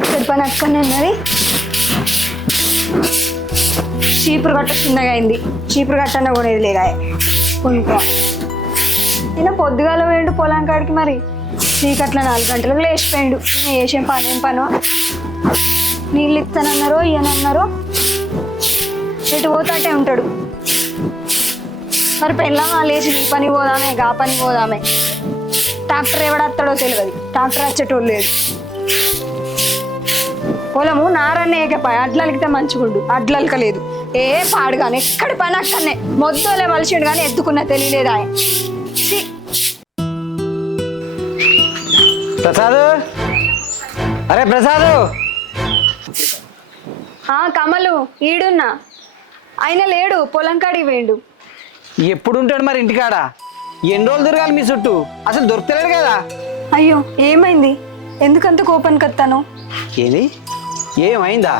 ఇక్కడ పని అక్కడనే ఉన్నది. చీపురు గట్ట చిన్నగా అయింది, చీపురు గట్టన్న కొనేది లేదా కొనుక్కో. ఈయన పొద్దుగాల వేయండు పొలం కాడికి, మరి చీకట్ల 4 గంటలకు లేచిపోయిండు. నేను చేసే పని ఏం పనో, నీళ్ళు ఇస్తానన్నారో ఇయ్యనన్నారో, ఎటు పోతాటే ఉంటాడు. మరి పెళ్ళామా లేచి నీ పని పోదామే గా పని పోదామే. ట్రాక్టర్ ఎవడత్తాడో తెలియదు, ట్రాక్టర్ వచ్చేటోళ్ళు లేదు. పొలము నారన్న ఏకపాయ, అడ్లలికితే మంచిగుండు, అడ్లలకలేదు. ఏ పాడుగానే ఎక్కడి పని అక్కడనే మొద్దలే వలిసిండు కానీ ఎత్తుకున్న తెలియలేదు ఆయన. ప్రసాద్, అరే ప్రసాద్. కమలు ఈడున్నా, ఆయన లేడు, పొలం కాడికి వేయండు. ఎప్పుడు ఉంటాడు మరి ఇంటికాడ? ఎన్ని రోజులు తిరగాలి మీ చుట్టూ? అసలు దొరుకుతలేడు కదా. అయ్యో ఏమైంది, ఎందుకంత కోపానికి వస్తాను? ఏది ఏమైందా?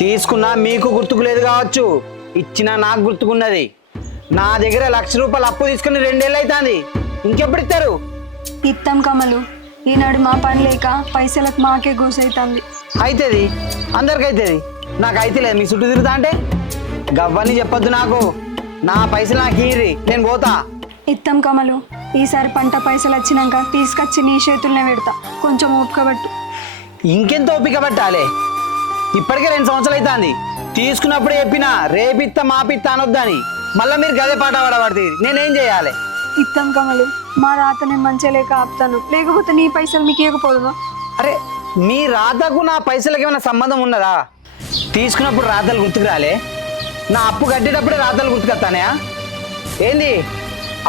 తీసుకున్నా మీకు గుర్తుకు లేదు కావచ్చు, ఇచ్చినా నాకు గుర్తుకున్నది. నా దగ్గర ₹1,00,000 అప్పు తీసుకుని 2 ఏళ్ళు అవుతుంది. ఇంకెప్పుడు ఇస్తారు? ఇత్తాం కమలు, ఈనాడు మా పని లేక పైసలకు మాకే గోసైతుంది. అవుతుంది, అందరికి అవుతుంది. నాకు అయితే లేదు మీ చుట్టూ తిరుగుతా అంటే. గవ్వని చెప్పొద్దు నాకు. నా పైసలు నాకు ఇయ్యి, నేను పోతా. ఇత్తాం కమలు, ఈసారి పంట పైసలు వచ్చినాక తీసుకొచ్చి నీ చేతుల్నే పెడతా, కొంచెం ఓపిక పట్టు. ఇంకెంత ఓపిక పట్టాలి? ఇప్పటికే 2 సంవత్సరాలు అవుతుంది. తీసుకున్నప్పుడే చెప్పినా రేపిత్తా మాపిత్తా అనొద్దని. మళ్ళీ మీరు గదే పాట పడబడుతుంది. నేనేం చేయాలి? ఇత్తాం కమలు, మా రాత నేను మంచిగా లేక ఆపుతాను, లేకపోతే నీ పైసలు మీకు ఇవ్వకపోదుగా. అరే మీ రాతకు నా పైసలకి ఏమైనా సంబంధం ఉన్నదా? తీసుకున్నప్పుడు రాతలు గుర్తుకు రాలే? నా అప్పు కట్టేటప్పుడే రాతలు గుర్తుకొస్తానే? ఏంది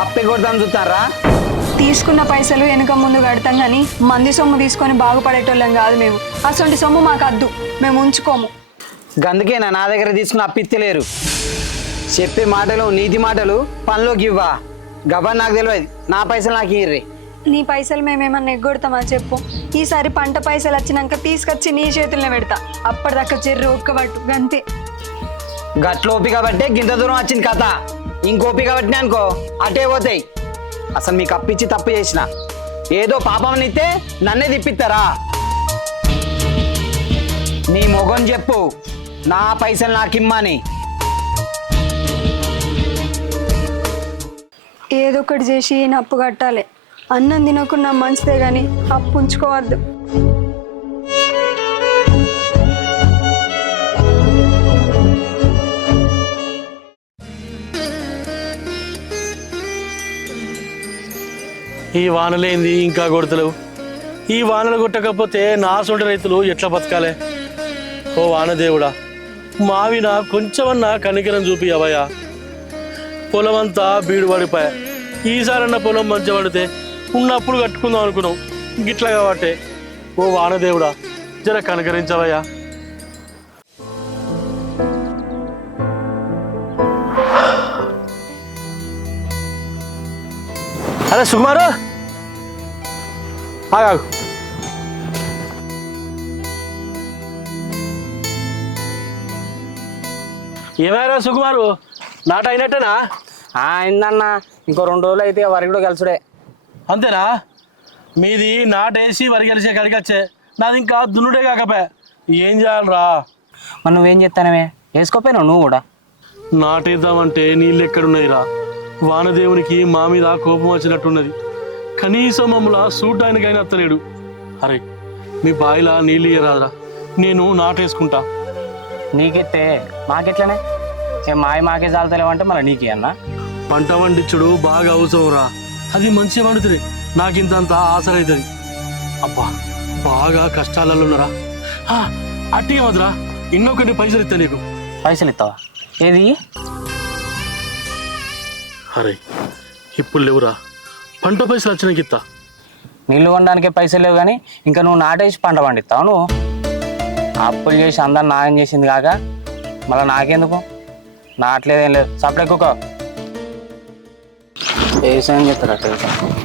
అప్పే కొడతాను చూస్తారా? తీసుకున్న పైసలు వెనుక ముందు కడతాం కానీ మంది సొమ్ము తీసుకొని బాగుపడేటోళ్ళం కాదు మేము. అసలు సొమ్ము మాకు అద్దు, మేము ఉంచుకోము. గందుకేనా నా దగ్గర తీసుకుని అప్పిత్తలేరు? చెప్పే మాటలు నీతి మాటలు పనిలోకి ఇవ్వా. గబన్ నాకు తెలియదు. నా పైసలు నాకు ఇయ్యి. నీ పైసలు మేమేమన్నా ఎగ్గొడతామా చెప్పు? ఈసారి పంట పైసలు వచ్చినాక తీసుకొచ్చి నీ చేతుల్నే పెడతా. అప్పటిదాకా చెర్రి ఒక్కబట్టు గంతే. గట్ల ఓపిక బట్టే గింత దూరం వచ్చింది కథ. ఇంకోపిక పట్టినా అనుకో అటే పోతాయి. అసలు మీకు అప్పిచ్చి తప్పు చేసిన ఏదో పాపం ఇస్తే నన్నే తిప్పిస్తారా? నీ మొగం చెప్పు, నా పైసలు నాకిమ్మని. ఏదో ఒకటి చేసి ఈయన అప్పు కట్టాలి. అన్నం తినకున్నా మంచిదే కానీ అప్పు ఉంచుకోవద్దు. ఈ వానలేంది ఇంకా కొడతలేవు? ఈ వానలు కొట్టకపోతే నా సొంత రైతులు ఎట్లా బతకాలే? ఓ వానదేవుడా, మావిన కొంచెమన్నా కనికరం చూపి అవయ్యా. పొలం అంతా బీడు పడిపోయా. ఈసారన్న పొలం మంచి పడితే ఉన్నప్పుడు కట్టుకుందాం అనుకున్నాం, గిట్లా కాబట్టే. ఓ వానదేవుడా, జర కనికరించవయ్యా. అరే సుకుమారు, ఆగు. ఏమైనా సుకుమారు, నాట అయినట్టేనా? అయిందన్న, ఇంకో 2 రోజులు అయితే వరి కూడా కలుసుడే. అంతేనా? మీది నాటేసి వరి కలిసే కడిగి వచ్చే, నాది ఇంకా దున్నుడే కాకపోయా. ఏం చేయాలరా? మరి నువ్వేం చెప్తానవే? వేసుకోపోయినావు నువ్వు కూడా? నాటేద్దామంటే నీళ్ళు ఎక్కడున్నాయిరా? వానదేవునికి మా మీద కోపం వచ్చినట్టున్నది. కనీసం మమ్మల్ని చూడ్డానికైనా అత్తలేడు. అరే మీ బాయిలా నీళ్ళు ఇయ్యరాదురా, నేను నాటేసుకుంటా. నీకెత్తే మాకెట్లనే? మాకే చాలుతలేవంటే మళ్ళీ నీకే అన్న? పంట పండించుడు బాగా అవసరంరా, అది మంచిగా పండుతుంది. నాకింతంత ఆసరైతుంది. అబ్బా బాగా కష్టాలలో ఉన్నారా? అట్టిగా వద్దురా, ఇంకొకటి పైసలు ఇస్తా నీకు. పైసలు ఇస్తావా? ఏది? అరే ఇప్పుడు లేవురా, పంట పైసలు వచ్చినాక ఇస్తా. నీళ్ళు కొనడానికే పైసలు లేవు కానీ ఇంకా నువ్వు నాటేసి పంట పండిస్తావు? నువ్వు అప్పులు చేసి అందరు నాయం చేసింది కాక మళ్ళీ నాకెందుకు? నాట్లేదేం లేదు, సపరేట్ వ్యవసాయం చేస్తారా? వ్యవసాయం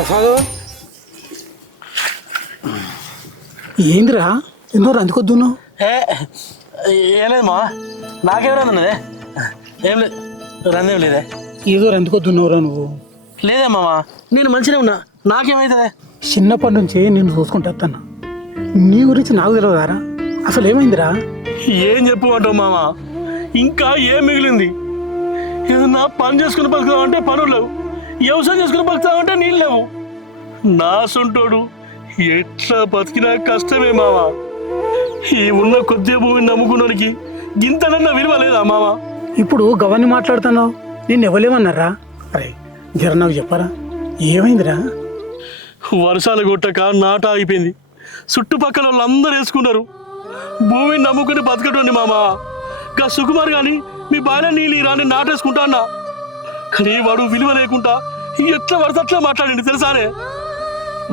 ప్రసాద్ ఏందిరా ఎన్నో అందుకొద్దును ఏం లేదు మా నాకేమైనా ఉన్నదే ఏం లేదు రందేం లేదే ఏదో ఎందుకొద్దున్నావురా నువ్వు లేదే మామ నేను మంచిగా ఉన్నా నాకేమవుతుంది చిన్నప్పటి నుంచి నేను చూసుకుంటా వస్తాను నీ గురించి నాకు తెలియదారా అసలు ఏమైందిరా ఏం చెప్పమంటావు మామ ఇంకా ఏం మిగిలింది ఏదన్నా పని చేసుకుని బతుకుతామంటే పనులు లేవు వ్యవసాయం చేసుకుని బతుకుతామంటే నీళ్ళు లేవు నా సొంటోడు ఎట్లా బతికినా కష్టమే మామ ఈ ఉన్న కొద్ది భూమిని నమ్ముకున్నానికి గింతనన్నా విలువ లేదా మామ ఇప్పుడు గవర్ని మాట్లాడుతున్నావు నేను ఎవలేమన్నారా అరే జర నాకు చెప్పరా ఏమైందిరా వర్షాలు కొట్టక నాట ఆగిపోయింది చుట్టుపక్కల వాళ్ళందరూ వేసుకున్నారు భూమిని నమ్ముకుని బతకటండి మామ గా సుకుమార్ కానీ మీ బాగా నీళ్ళు రాని నాటేసుకుంటా అన్నా కానీ వాడు విలువ లేకుండా ఎట్లా పడితే అట్లా మాట్లాడండి తెలుసానే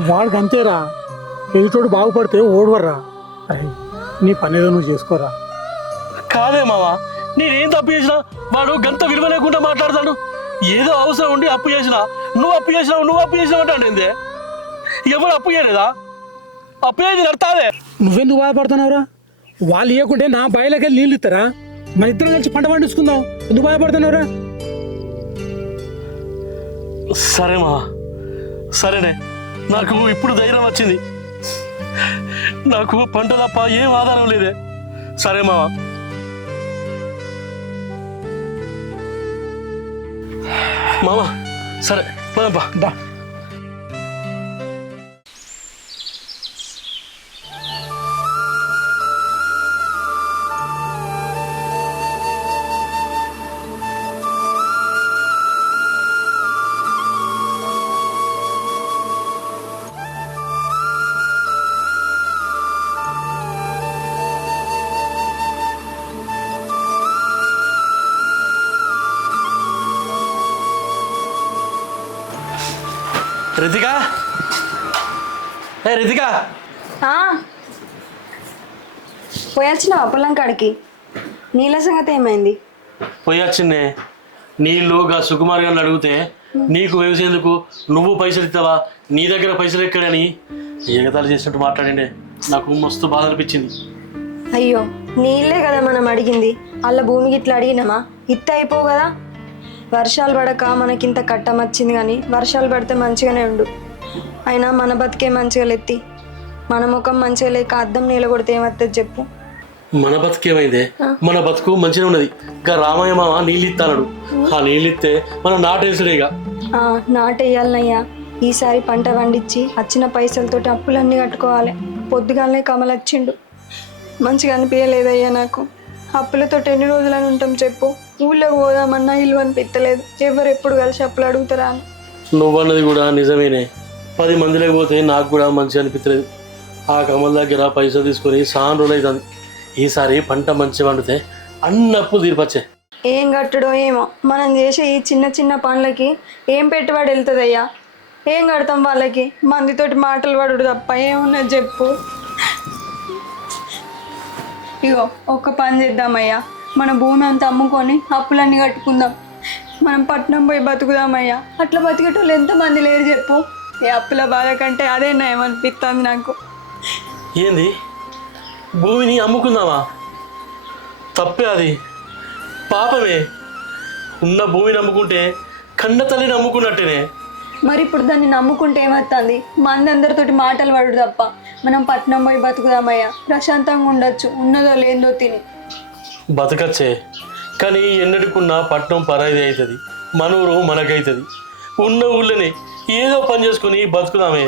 వాడికి అంతేరా ఎదుటోడు బాగుపడితే ఓడవర్రా అరే నీ పని ఏదో నువ్వు చేసుకోరా కాదే మామ నేనేం తప్పు చేసినా వాడు గంత విలువ లేకుండా మాట్లాడతాడు ఏదో అవసరం ఉండి అప్పు చేసినా నువ్వు అప్పు చేసినావు అంటే ఎవరు అప్పు చేయలేదా అప్పు చేసి నడతాదే నువ్వెందుకు బాధపడుతున్నావురా వాళ్ళు ఇవ్వకుంటే నా బాయిలోకి వెళ్ళి నీళ్ళు ఇస్తారా మన ఇద్దరం కలిసి పంట పండించుకుందాం ఎందుకు బాధపడుతున్నావురా సరే మా సరేనే నాకు ఇప్పుడు ధైర్యం వచ్చింది నాకు పంట తప్ప ఏం ఆధారం లేదే సరే మావా మామ సరే పోదాంపా దా రితికా ఏ రితికా పోయొచ్చినావా పొలం కాడికి నీళ్ళ సంగతి ఏమైంది పోయొచ్చిందే నీళ్ళు గా సుకుమార్ గారిని అడిగితే నీకు వ్యవసాయందుకు నువ్వు పైసలు ఇస్తావా నీ దగ్గర పైసలు ఎక్కడని ఎగతాళి చేసినట్టు మాట్లాడిండే నాకు మస్తు బాధ అనిపించింది అయ్యో నీళ్ళే కదా మనం అడిగింది అలా భూమికి ఇట్లా అడిగినామా ఇత్త అయిపోవు కదా వర్షాలు పడక మనకింత కట్టం వచ్చింది కానీ వర్షాలు పడితే మంచిగానే ఉండు అయినా మన బతికే మంచిగా లెత్తి మన ముఖం మంచిగా లేక అద్దం నీళ్ళ కొడితే ఏమవుతుంది చెప్పు మన బతుకేమైందే మన బతుకు మంచిగా ఉన్నది ఇంకా రామయ్య మామ నీళ్ళు ఇస్తాడు ఆ నీళ్ళు ఇస్తే మనం నాటేసుడేగా నాటేయాలనయ్యా ఈసారి పంట పండించి వచ్చిన పైసలతోటి అప్పులన్నీ కట్టుకోవాలి పొద్దుగాలనే కమల వచ్చిండు మంచిగా అనిపించలేదయ్యా నాకు అప్పులతో ఎన్ని రోజులని ఉంటాం చెప్పు ఊళ్ళో పోదామన్నా ఇల్లు అనిపించలేదు ఎవరు ఎప్పుడు కలిసి అప్పులు అడుగుతారా అని నువ్వన్నది కూడా నిజమేనే 10 మంది లేకపోతే నాకు కూడా మంచిగా అనిపించలేదు ఆ కమల దగ్గర పైసలు తీసుకొని చాలా రోజులు అవుతుంది ఈసారి పంట మంచిగా పండితే అన్ని అప్పులు తీర్పచ్చే ఏం కట్టడో ఏమో మనం చేసే ఈ చిన్న చిన్న పనులకి ఏం పెట్టుబడి వెళ్తుందయ్యా ఏం కడతాం వాళ్ళకి మందితోటి మాటలు పడుడు తప్ప ఏమున్నది చెప్పు ఇగో ఒక్క పని చేద్దామయ్యా మన భూమి అంతా అమ్ముకొని అప్పులన్నీ కట్టుకుందాం మనం పట్నం పోయి బతుకుదామయ్యా అట్లా బతికేటోళ్ళు ఎంతమంది లేరు చెప్పు ఈ అప్పుల బాధ కంటే అదే నయం అనిపిస్తుంది నాకు ఏంది భూమిని అమ్ముకుందామా తప్పే అది పాపమే ఉన్న భూమిని అమ్ముకుంటే కన్న తల్లిని అమ్ముకున్నట్టేనే మరి ఇప్పుడు దాన్ని నమ్ముకుంటే ఏమవుతుంది మందందరితోటి మాటలు పడు తప్ప మనం పట్నం పోయి బతుకుదామయ్యా ప్రశాంతంగా ఉండొచ్చు ఉన్నదో లేదో తిని బతకచ్చే కానీ ఎన్నటికున్న పట్నం పరాయిది అవుతుంది మన ఊరు మనకైతుంది ఉన్న ఊళ్ళోనే ఏదో పని చేసుకుని బతుకుదామే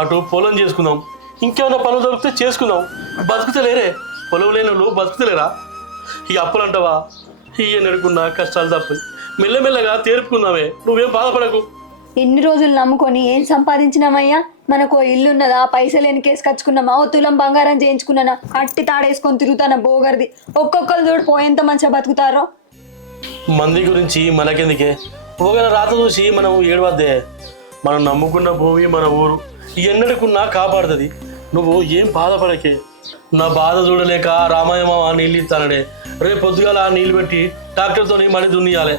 అటు పొలం చేసుకుందాం ఇంకేమైనా పనులు దొరికితే చేసుకుందాం బతుకుతలేరే పొలం లేని వాళ్ళు బతుకుతలేరా ఈ అప్పులు అంటావా ఈ ఎన్నడుకున్న కష్టాలు తప్పదు మెల్లమెల్లగా తేరుపుకుందామే నువ్వేం బాధపడకు ఎన్ని రోజులు నమ్ముకొని ఏం సంపాదించినామయ్యా మనకు ఇల్లు ఉన్నదా పైసలు ఎన్నికేసి కచ్చుకున్నామా ఓ తులం బంగారం చేయించుకున్నానా అట్టి తాడేసుకొని తిరుగుతానా బోగర్ది ఒక్కొక్కరు చూడు పోయేంత మంచిగా బతుకుతారో మంది గురించి మనకెందుకే ఒకవేళ రాత చూసి మనం ఏడవద్దే మనం నమ్ముకున్న భూమి మన ఊరు ఎన్నడుకున్నా కాపాడుతుంది నువ్వు ఏం బాధపడకే నా బాధ చూడలేక రామాయణ నీళ్ళు ఇస్తానడే రేపు పొద్దుగాల నీళ్ళు పెట్టి ట్రాక్టర్తో మడి దున్నియాలి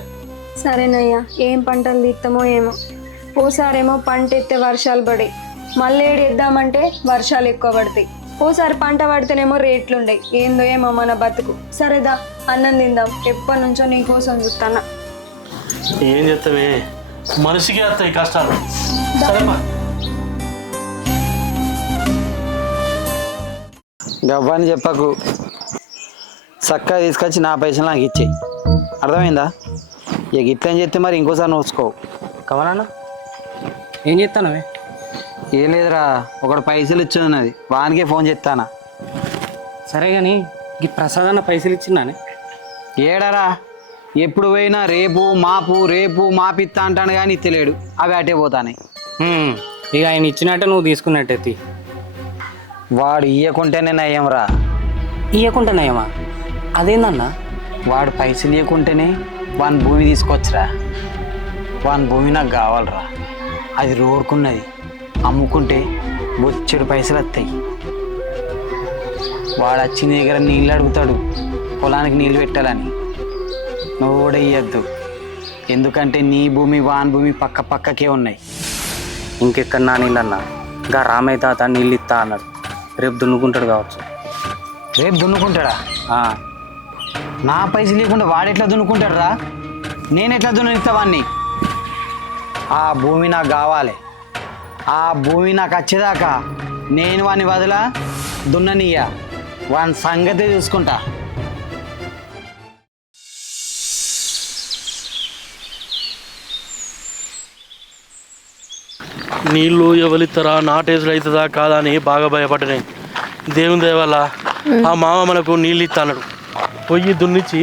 సరేనయ్యా ఏం పంటలు తీస్తామో ఏమో ఓసారేమో పంట ఎత్తే వర్షాలు పడి మళ్ళీ ఏడేద్దామంటే వర్షాలు ఎక్కువ పడతాయి. ఓసారి పంట పడితేనేమో రేట్లు ఉండయి. ఏందో ఏమో మన బతుకు. సరేదా అన్నం తిందాం, ఎప్పటి నుంచో నీకోసం చూస్తానా. ఏం చేస్తావే, మనిషికి వస్తాయి కష్టాలు. సరేమ్మా. గవ్వని చెప్పకు, చక్కగా తీసుకొచ్చి నా పైసలు నాకు ఇచ్చేయి. అర్థమైందా? ఇక ఇట్లని చెప్తే మరి ఇంకోసారి నోచుకోవు. కమలన్నా ఏం చేస్తానవే? ఏం లేదురా, ఒకడు పైసలు ఇచ్చున్నది, వానికే ఫోన్ చేస్తానా. సరే కానీ ఈ ప్రసాదన్న పైసలు ఇచ్చిందానే? ఏడరా, ఎప్పుడు పోయినా రేపు మాపిత్తా అంటాను కానీ ఇత్తలేడు. అవి అటే పోతానే. ఇక ఆయన ఇచ్చినట్టే నువ్వు తీసుకున్నట్టయితే. వాడు ఇయ్యకుంటేనే నయ్యంరా. ఇవ్వకుండానేమా? అదేందన్నా? వాడు పైసలు ఇవ్వకుంటేనే వాని భూమి తీసుకొచ్చరా. వాని భూమి నాకు కావాలరా. అది రోడ్కున్నది, అమ్ముకుంటే బొచ్చెడు పైసలు వస్తాయి. వాడు వచ్చిన దగ్గర నీళ్ళు అడుగుతాడు, పొలానికి నీళ్ళు పెట్టాలని. నువ్వు కూడా ఇయ్యద్దు, ఎందుకంటే నీ భూమి వాని భూమి పక్క పక్కకే ఉన్నాయి. ఇంకెక్కడ నా నీళ్ళన్నా? ఇంకా రామయ్య తాత నీళ్ళు ఇస్తా అన్నాడు, రేపు దున్నుకుంటాడు కావచ్చు. రేపు దున్నుకుంటాడా? నా పైసలు లేకుండా వాడెట్లా దున్నుకుంటాడు రా? నేను ఎట్లా దున్నుతా వాడిని? ఆ భూమి నాకు కావాలి. ఆ భూమి నాకు వచ్చేదాకా నేను వాడిని వదలా, దున్ననీయ. వాని సంగతి చూసుకుంటా. నీళ్ళు ఎవరిస్తారా, నాటేసులు అవుతుందా కాదా అని బాగా భయపడ్డాయి. దేవుని దయ వల్ల ఆ మామ మనకు నీళ్ళు ఇస్తా అన్నాడు. పొయ్యి దున్నిచ్చి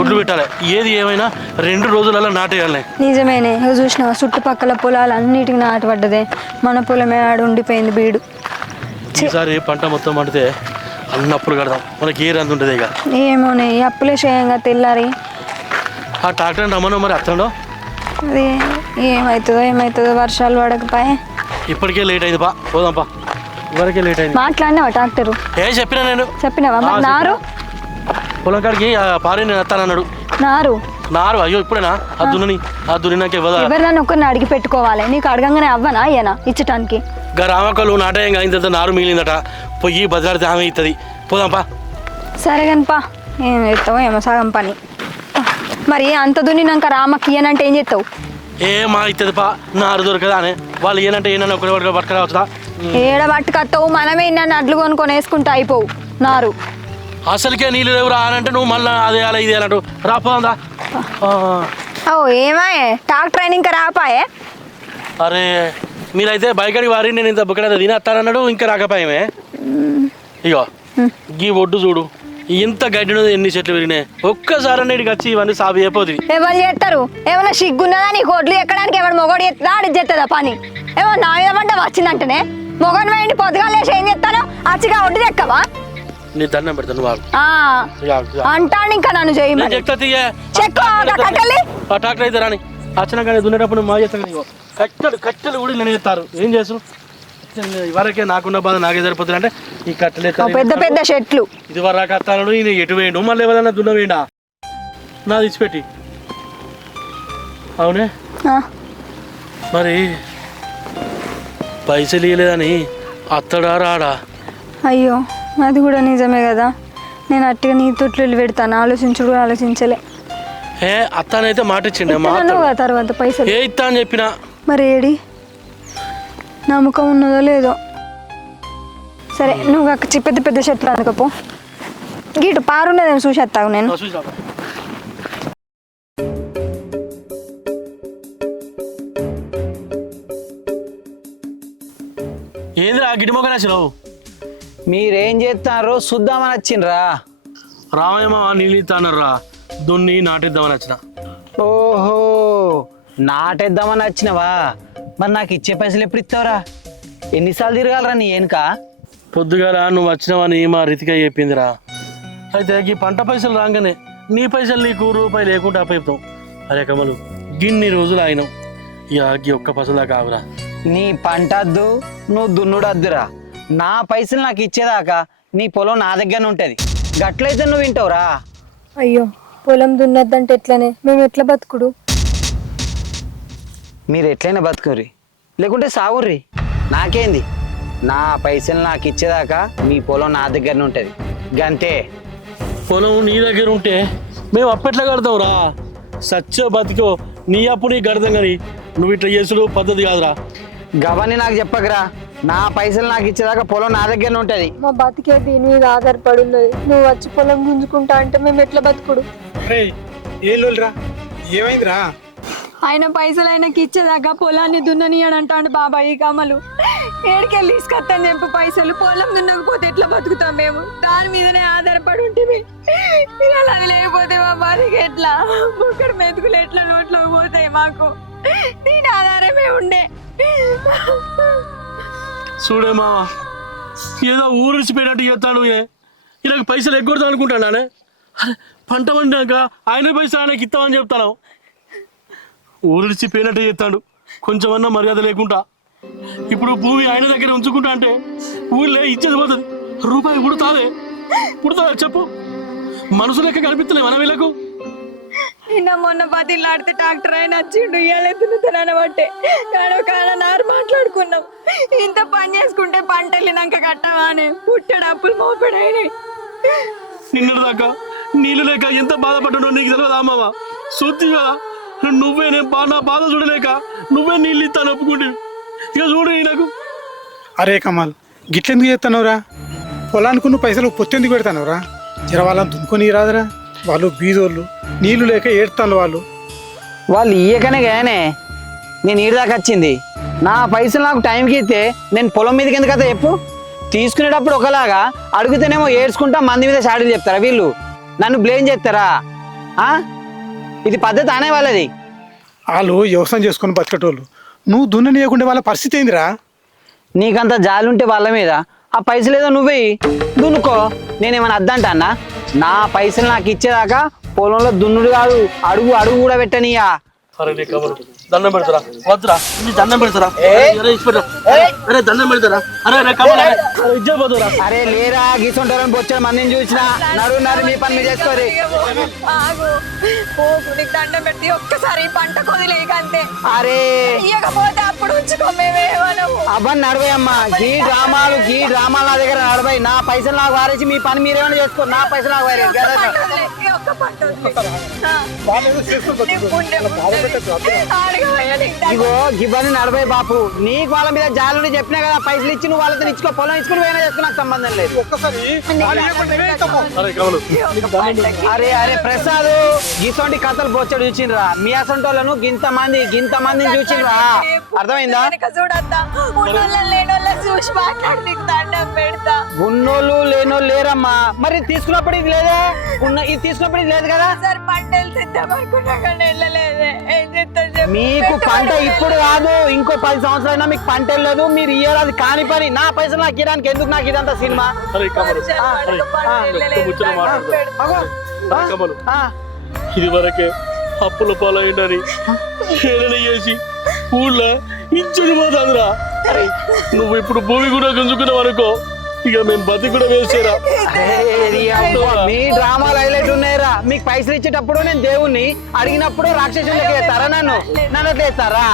ఒడ్లు పెట్టాలి. ఏది ఏమైనా 2 రోజులలో నాటేయాలి. నిజమేనే, ఇక చూసినావా చుట్టుపక్కల పొలాలు అన్నిటికి నాటు పడ్డదే, మన పొలమే ఆడు ఉండిపోయింది బీడు. ఈసారి పంట మొత్తం పండితే అన్నప్పుడు కడదాం, మనకి ఏ రంది ఉంటుంది. ఇక ఏమోనే, ఈ అప్పులే చేయంగా తెల్లారి. ఆ ట్రాక్టర్ రమ్మను మరి అత్తండో. అది ఏమవుతుందో వర్షాలు పడకపోయే. ఇప్పటికే లేట్ అయింది, పోదాంపా. ఇవరకే లేట్ అయింది. మాట్లాడినావా డాక్టరు? చెప్పినా నేను. చెప్పినావా? మరి నారు పొలం కాడికి పారి నేను వస్తానన్నాడు. నారు అయ్యో ఇప్పుడేనా? ఆ దున్నినాక ఇవ్వదా? ఎవరినైనా ఒకరిని అడిగి పెట్టుకోవాలి. నీకు అడగంగానే అవ్వనా అయ్యనా ఇచ్చటానికి? ఇంకా రామక్కలు నాటయం అయిన తర్వాత నారు మిగిలిందట, పొయ్యి బజారితే ఆమె ఇస్తుంది. పోదాంపా. సరే కానిపా, ఏం చేస్తావు ఏమో సగం పని. మరి అంత దున్నినాక రామకి ఇయ్యనంటే ఏం చేస్తావు? మా ఇస్తుంది పా, నారు దొరకదా అని. వాళ్ళు ఏనంటే ఏనన్నా ఒకటి పట్టుకురావచ్చుదా? ఏడ పట్టుకత్తావు? మనమే ఇన్న అడ్లు కొనుక్కొని వేసుకుంటా అయిపోవు నారు. అసలుకే నీళ్ళు లేవు రా అని అంటే నువ్వు మళ్ళీ అదే అలా ఇది అన్నట్టు రాపోదా? ఓ ఏమాయే ట్రాక్టర్ ఇంకా రాపాయే? అరే మీరైతే బయకడి వారి నేను ఇంత బుక్కడ తినేస్తానన్నాడు, ఇంకా రాకపోయామే. ఇగో గీ ఒడ్డు చూడు, ఇంత గడ్డి ఎన్ని చెట్లు విరిగినాయి. ఒక్కసారి నీటికి వచ్చి ఇవన్నీ సాగు అయిపోతుంది. ఎవరు చేస్తారు? ఏమన్నా సిగ్గున్నదా నీకు? ఒడ్లు ఎక్కడానికి ఎవరు మొగోడు ఆడి చేస్తుందా పని? ఏమో నా మీద పంట వచ్చిందంటేనే మొగను వేయండి పొద్దుగాలు వేసి ఏం చేస్తాను? అచ్చిగా ఒడ్డు చెక్కవా? నీ దండం పెడతాను వాళ్ళు అంటాను. ఇంకా నన్ను చేయమని ట్రాక్టర్ అయితే రాని వచ్చినా కానీ దున్నేటప్పుడు మా చేస్తాను. కట్టెలు కూడా నేను చేస్తారు. ఏం చేస్తారు? ఇవరకే నాకున్న బాధ నాకే సరిపోతుంది. అంటే ఈ కట్టెలు పెద్ద పెద్ద చెట్లు ఇది వరకు వస్తాను. ఈయన ఎటు వేయండు, మళ్ళీ ఎవరన్నా దున్న వేయండా నా తెచ్చిపెట్టి. అవునే మరి పైసలు ఇవ్వలేదని అత్తడా రాడా? అయ్యో అది కూడా నిజమే కదా. నేను అట్టిగా నీ తొట్లు పెడతాను, ఆలోచించుడు కూడా ఆలోచించలే. అత్తనైతే మాట ఇచ్చిండే తర్వాత పైసలు ఏ ఇస్తా అని చెప్పిన. మరి ఏడి నమ్మకం ఉన్నదో లేదో. సరే నువ్వు అక్క పెద్ద పెద్ద చెట్లు అందుకపో. గీటు పారున్నదేమో చూసేస్తావు నేను. ఏందిరా గిడి మొక్క నచ్చినావు? మీరేం చేస్తారో చూద్దామని వచ్చిండ్రా. రామయ్యమ్మ నీళ్ళు ఇస్తానరా, దున్ని నాటిద్దామని వచ్చిన. ఓహో నాటేద్దామని వచ్చినవా? మరి నాకు ఇచ్చే పైసలు ఎప్పుడు ఇస్తావురా? ఎన్నిసార్లు తిరగాలరా నీ వెనుక? పొద్దుగాల నువ్వు వచ్చినావని మా రీతిగా చెప్పిందిరా. అయితే ఈ పంట పైసలు రాగానే నీ పైసలు నీకు రూపాయి లేకుండా అప్పచెప్తాం. అరే కమలు గిన్ని రోజులు అయినావు, ఇక ఒక్క పైసలా కావురా. నీ పంట వద్దు, నువ్వు దున్నుడద్దురా. నా పైసలు నాకు ఇచ్చేదాకా నీ పొలం నా దగ్గరనే ఉంటుంది. గట్లయితే నువ్వు వింటావురా? అయ్యో పొలం దున్నద్దంటే ఎట్లనే, మేము ఎట్లా బతుకుడు? మీరు ఎట్లయినా బతుకుర్రి లేకుంటే సాగుర్రి నాకేంది. నా పైసలు నాకు ఇచ్చేదాకా మీ పొలం నా దగ్గరనే ఉంటుంది గంతే. పొలం నీ దగ్గర ఉంటే మేము అప్పట్లో కడతావురా. సత్య బతికో నీ అప్పు నీకు కడతాం కానీ నువ్వు ఇట్లా చేసుడు పద్ధతి కాదురా. గవన్ని నాకు చెప్పకరా. నా పైసలు నాకు ఇచ్చేదాకా పొలం నా దగ్గరనే ఉంటుంది. మా బతికే దీని మీద ఆధారపడి ఉన్నది. నువ్వు వచ్చి పొలం గుంజుకుంటా అంటే మేము ఎట్లా బతుకుడు? ఏం లోల్రా, ఏమైందిరా? ఆయన పైసలు ఆయనకి ఇచ్చేదాకా పొలాన్ని దున్ననియని అంటాడు బాబాయ్. ఈ కమలు ఏడికెళ్ళి తీసుకొస్తాను చెప్పు పైసలు. పొలం దున్నకపోతే ఎట్లా బతుకుతాం మేము? దాని మీదనే ఆధారపడి ఉంటుంది. ఇవాళ అది లేకపోతే మా బాధకి ఎట్లా బుక్కడు మెతుకులు ఎట్లా నోట్లో పోతాయి మాకు. దీని ఆధారమే ఉండే. చూడే మామ ఏదో ఊరిసిపోయినట్టు చేస్తాడు. ఈయనకు పైసలు ఎగ్గొడతాం అనుకుంటానే. పంట పండాక ఆయన పైసలు ఆయనకి ఇస్తామని చెప్తాను. ఊరిసిపోయినట్టు చేస్తాడు కొంచెమన్నా మర్యాద లేకుండా. ఇప్పుడు భూమి ఆయన దగ్గర ఉంచుకుంటా అంటే ఊళ్ళో ఇచ్చేది పోతుంది. రూపాయి పుడతావా చెప్పు? మనసు లెక్క కనిపిస్తలే మన వీళ్ళకు. నిన్న మొన్న పదిలాడితే ట్రాక్టర్ అయినా వచ్చిండు. ఇయ్యాలెత్తుతానని బట్టే కాడ నారు మాట్లాడుకున్నాం. ఇంత పని చేసుకుంటే పంట వెళ్ళినాక కట్టవా అని పుట్టాడు అప్పులు మోపడైనాయి. నిన్నటి దాకా నీళ్ళు లేక ఎంత బాధపడ్డాడో నీకు తెలియదు అమ్మమ్మ. సూత్తిగా నువ్వే నా బాధ చూడలేక నువ్వే నీళ్ళు ఇస్తాను ఒప్పుకుంటే ఇక చూడు నాకు. అరే కమల్, గిట్లెందుకు చేస్తానవరా? పొలానికి నువ్వు పైసలు పొత్తెందుకు పెడతానవరా? జర వాళ్ళని దున్నుకొని రాదురా. వాళ్ళు బీదోళ్ళు, నీళ్లు లేక ఏడుతాను వాళ్ళు. వాళ్ళు ఇయ్యకనే గానే నేను ఈడ దాకా వచ్చింది. నా పైసలు నాకు టైంకి ఇస్తే నేను పొలం మీదకి ఎందుకైతే చెప్పు. తీసుకునేటప్పుడు ఒకలాగా అడుగుతేనేమో ఏడ్చుకుంటా మంది మీద షాడీలు చెప్తారా వీళ్ళు? నన్ను బ్లేమ్ చేస్తారా? ఇది పద్ధతి అనే వాళ్ళది. వాళ్ళు వ్యవసాయం చేసుకొని బతికేటోళ్ళు. నువ్వు దున్ననీయకుంటే వాళ్ళ పరిస్థితి ఏందిరా? నీకంత జాలి ఉంటే వాళ్ళ మీద ఆ పైసలు ఏదో నువ్వే దున్నుకో. నేనేమైనా అద్దంటా అన్నా? నా పైసలు నాకు ఇచ్చేదాకా పొలంలో దున్నుడు కాదు, అడుగు అడుగు కూడా పెట్టనియా. దండం పెడతారా? వద్దురా, దండం పెడతారా? అరే దండం పెడతారా? అరే లేరా, గీసుంటారని బొచ్చిన మందిని చూసినా నడు మీ పని మీరు చేసుకోరు. దండం పెట్టి ఒక్కసారి పంట కొదిలేకంతే. అరే ఇయ్యకపోతే అప్పుడు ఉంచుకో. అవన్నీ నడవై అమ్మా. గీ డ్రామాలు నా దగ్గర నడవై. నా పైసలు నాకు వారేసి మీ పని మీరేమైనా చేసుకో. నా పైసలు నాకు వారే. ఇగో ఇవన్నీ నడవై బాపు. నీకు వాళ్ళ మీద జాలు చెప్పినా కదా, పైసలు ఇచ్చి నువ్వు వాళ్ళతో ఇచ్చుకో. పొలం ఇచ్చుకుని పోయినా చేసుకో, నాకు సంబంధం లేదు. అరే ప్రసాద్, గిసోంటి కథలు బొచ్చడు చూసిండ్రా. మీ అసంటోళ్ళను గింత మందిని చూసిండ్రా. అర్థమైందా? ఉన్నోళ్ళు లేనోళ్ళు లేరమ్మా. మరి తీసుకున్నప్పుడు ఇది లేదా? ఇది తీసుకున్నప్పుడు ఇది లేదు కదా. మీకు పంట ఇప్పుడు కాదు, ఇంకో 10 సంవత్సరాలైనా మీకు పంట వెళ్ళదు. మీరు ఇయ్యాలి, అది కాని పని. నా పైసలు నాకు ఇవ్వడానికి ఎందుకు నాకు ఇదంతా సినిమా? ఇది వరకే అప్పుల పాలైందని హేళన చేసి ఊళ్ళో ఇచ్చేది పోతుందిరా. నువ్వు ఇప్పుడు భూమి కూడా గుంజుకున్నావు అనుకో, ఇక మేము బతి కూడా వేసేరా. మీ డ్రామాలు హైలైట్ ఉన్నాయిరా. మీకు పైసలు ఇచ్చేటప్పుడు నేను దేవుణ్ణి, అడిగినప్పుడు రాక్షసులకి వేస్తారా? నన్ను వేస్తారా?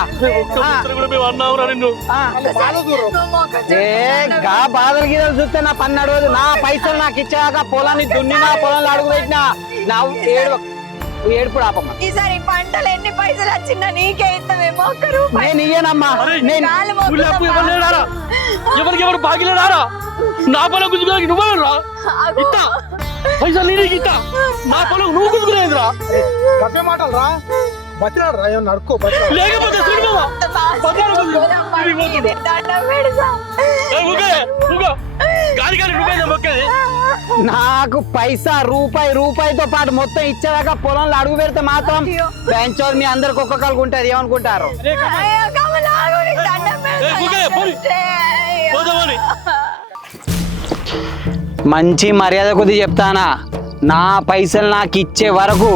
బాధలు గీదలు చూస్తే నా పని నడవదు. నా పైసలు నాకు ఇచ్చాక పొలాన్ని దున్నినా, పొలంలో అడుగు పెట్టినా నా ఏడుపు ఆపమ్మ. ఈసారి పంటలు ఎన్ని పైసలు వచ్చిందా నీకే ఇస్తామేమో. నేను ఇయ్యనమ్మా. ఎవరికి ఎవరు బాగిలేడారా? నా పొలం గుంజుకునే నువ్వేరా ఇస్తా పైసలు నీకు ఇస్తా. నా పొలం నువ్వు గుంజుకునేదిరా. కప్పే మాటలు రా, బతిరాడు రా. ఏమన్నా అడుకో లేకపోతే నాకు పైసా రూపాయితో పాటు మొత్తం ఇచ్చేదాకా పొలంలో అడుగు పెడితే మాత్రం బెంచోర్ మీ అందరికి ఒక్కొక్కరికి ఉంటది. ఏమనుకుంటారు? మంచి మర్యాద కొద్ది చెప్తానా. నా పైసలు నాకు ఇచ్చే వరకు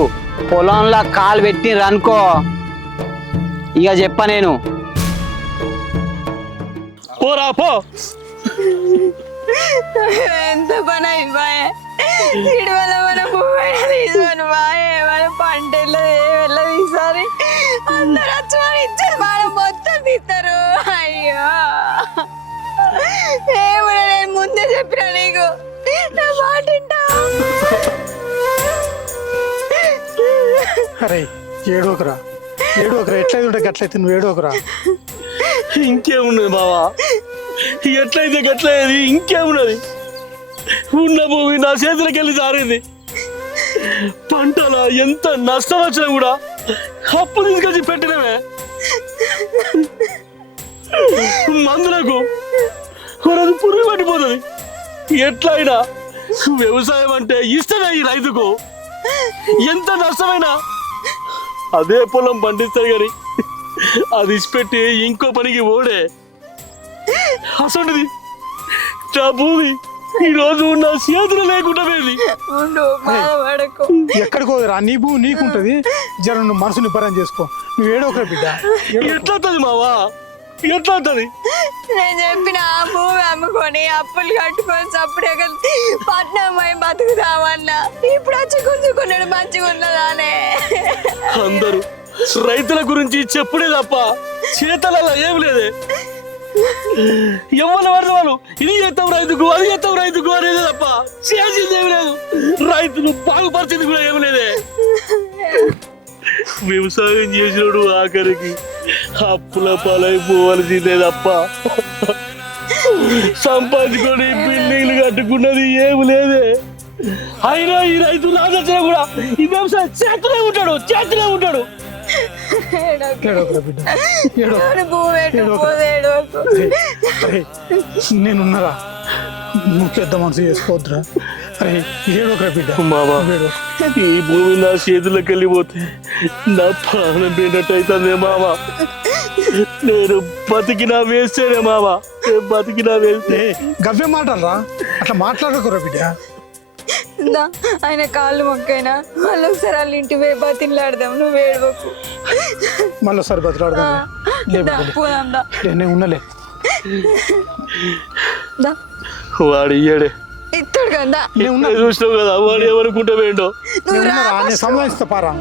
పొలంలో కాలు పెట్టిర్రు అనుకో, ఇక చెప్ప నేను. పోరా పో. ఎంత పని అయిపోయా. ఇటు వల్ల మనం భూమి తీసుకొని బాయే, మన పంటలు తీసారి అందరు వచ్చి ఇచ్చిన మనం మొత్తం తీస్తారు. అయ్యో ఏమన్నా నేను ముందే చెప్పినా నీకు, నా మాట వింటావా? అరే ఏడోకరా ఎట్లయితే ఉంటే గట్లయితే నువ్వు ఏడోకరా. ఇంకేమున్నది బావా, ఎట్లయితే గట్లయ్యేది, ఇంకేమున్నది. ఉన్న భూమి నా చేతులకి వెళ్ళి జారింది. పంటల ఎంత నష్టం వచ్చినా కూడా అప్పు తీసుకొచ్చి పెట్టినవే. మందులకు రోజు పురుగు పట్టిపోతుంది. ఎట్లయినా వ్యవసాయం అంటే ఇష్టమే ఈ రైతుకు. ఎంత నష్టమైనా అదే పొలం పండిస్తాడు కానీ అది ఇచ్చిపెట్టి ఇంకో పనికి ఓడే. అసలుది నా భూమి ఈరోజు నా చేతులు లేకుండా పోయింది. ఎక్కడికో రా, నీ భూమి నీకుంటది. జర నువ్వు మనసు నిబ్బరం చేసుకో. నువ్వు ఏడోకరా బిడ్డ. ఎట్లా అవుతుంది మావా, ఎట్లా అవుతుంది? నేను చెప్పిన ఆ భూమి అమ్ముకొని అప్పులు కట్టుకొని చప్పుడే పట్నం పోయి బతుకుతామన్నా. ఇప్పుడు వచ్చి గుంజుకున్నాడు, మంచిగా ఉన్నదానే. అందరూ రైతుల గురించి చెప్పుడే తప్ప చేతలలో ఏం లేదే. ఎవరు పడితే వాళ్ళు ఇది చేస్తాం రైతుకు, అది చేస్తాం రైతుకు అనేది తప్ప చేసింది ఏమి లేదు. రైతును బాగుపరిచింది కూడా ఏమి లేదే. వ్యవసాయం చేసినాడు ఆఖరికి అప్పుల పాలైపోవలసిందే తప్ప సంపాదించుకొని బిల్డింగ్లు కట్టుకున్నది ఏమి లేదే. అయినా ఈ రైతు రాజచ్చిన కూడా ఈ వ్యవసాయం చేతలే ఉంటాడు. ఏడోకరా బిడ్డ. నేనున్నారా, నువ్వు పెద్ద మనసు చేసుకోవద్దురా. అరే ఏడోకరా బిడ్డ. మావా, ఈ భూమి నా చేతులకు వెళ్ళిపోతే నా ప్రాణం పోయినట్టు అవుతుంది మావా. నేను బతికినా వేస్తేనే మావా, బతికినా వేస్తే. గవ్వే మాటలరా, అట్లా మాట్లాడకురా బిడ్డ. ఆయన కాళ్ళు మొక్కైనా మళ్ళీ ఒకసారి వాళ్ళ ఇంటి పోయి బతిలాడదాం. నువ్వు ఏడవకు. మళ్ళీ ఒకసారి బతులాడదాం. నేను ఉన్నలే. వాడు ఇయ్యాడే ఇస్తాడు కదా, చూసినావు కదా, వాడు ఏమనుకుంటా వేయండో. నువ్వు నేను సంబంధిస్తా పారా.